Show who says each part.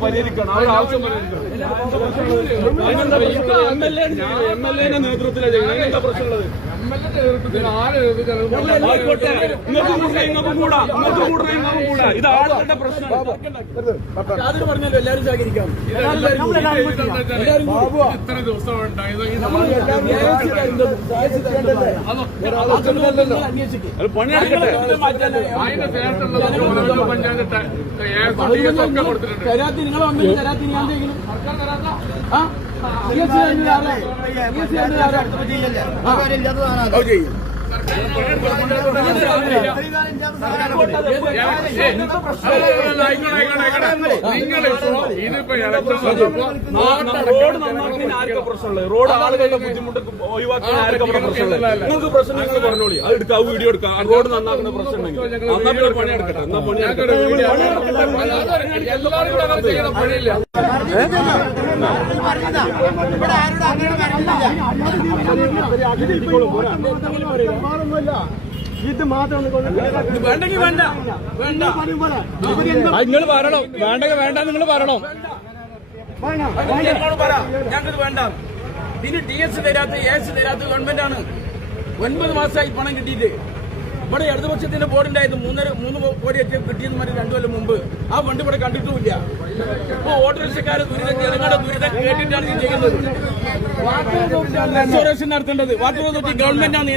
Speaker 1: പരിഹരിക്കണം അവർ ആവശ്യം M L A നേതൃത്വത്തിലാണ് ചെയ്യുന്നത് എന്താ പ്രശ്നമുള്ളത് ആയിക്കോട്ടെ നിങ്ങൾക്ക് കൂടെ. നിങ്ങൾക്ക് കൂടാ നിങ്ങൾക്ക് കൂടെ നിങ്ങൾക്ക് കൂടാ ഇത് ആളുകളുടെ
Speaker 2: പ്രശ്നം പറഞ്ഞല്ലോ എല്ലാവരും സഹകരിക്കാം.
Speaker 1: ഇത്ര ദിവസം അത് പണിയെടുക്കട്ടെ. അതിന്റെ ശേഷമുള്ള പഞ്ചായത്ത് ഒക്കെ കൊടുത്തിട്ടുണ്ട്?
Speaker 2: തരാത്തി നിങ്ങൾ വന്നിട്ട് തരാത്തി ഞാൻ സർക്കാർ ആ?
Speaker 1: നിങ്ങൾ ഇതിപ്പോ ഇലക്ഷൻ വന്നപ്പോ
Speaker 3: റോഡ് നന്നാക്കുന്നതിന് ആർക്കാ പ്രശ്നമുള്ളത് റോഡ് ആളുകളുടെ ബുദ്ധിമുട്ട് ഒഴിവാക്കാൻ ആർക്കാ പ്രശ്നമുള്ളത് നിങ്ങൾക്ക് പ്രശ്നം നിങ്ങൾ പറഞ്ഞോളി അത് എടുക്കാം വീഡിയോ എടുക്കാം റോഡ് നന്നാക്കുന്ന പ്രശ്നം ഉണ്ടെങ്കിൽ എന്നാ പണി എടുക്കട്ടെ എന്നാ പണി എടുക്കട്ടെ
Speaker 1: എല്ലാവരും കൂടെ ചെയ്യണം പണിയില്ല
Speaker 2: വേണ്ട വേണ്ട
Speaker 3: നിങ്ങൾ പറയണം വേണ്ടെങ്കിൽ വേണ്ട നിങ്ങൾ പറയണം
Speaker 2: പറ ഞങ്ങൾക്ക് വേണ്ട പിന്നെ ടി എസ് തരാത്ത എ എസ് തരാത്ത ഗവൺമെന്റ് ആണ് ഒൻപത് മാസമായി പണം കിട്ടിയിട്ട് ഇവിടെ ഇടതുപക്ഷത്തിന്റെ ബോർഡുണ്ടായത് മൂന്നര മൂന്ന് കോടി കിട്ടിയെന്ന് പറഞ്ഞ് രണ്ടു കൊല്ലം മുമ്പ് ആ ഫണ്ട് ഇവിടെ കണ്ടിട്ടുമില്ല. ഓട്ടോറിക്ഷക്കാരെ ദുരിതം ജനങ്ങളുടെ ദുരിതം കേട്ടിട്ടാണ് ഇത് ചെയ്യുന്നത് വാട്ടർ റെസ്റ്റോറേഷൻ നടത്തേണ്ടത്. വാട്ടർ അതോറിറ്റി ഗവൺമെന്റാണ്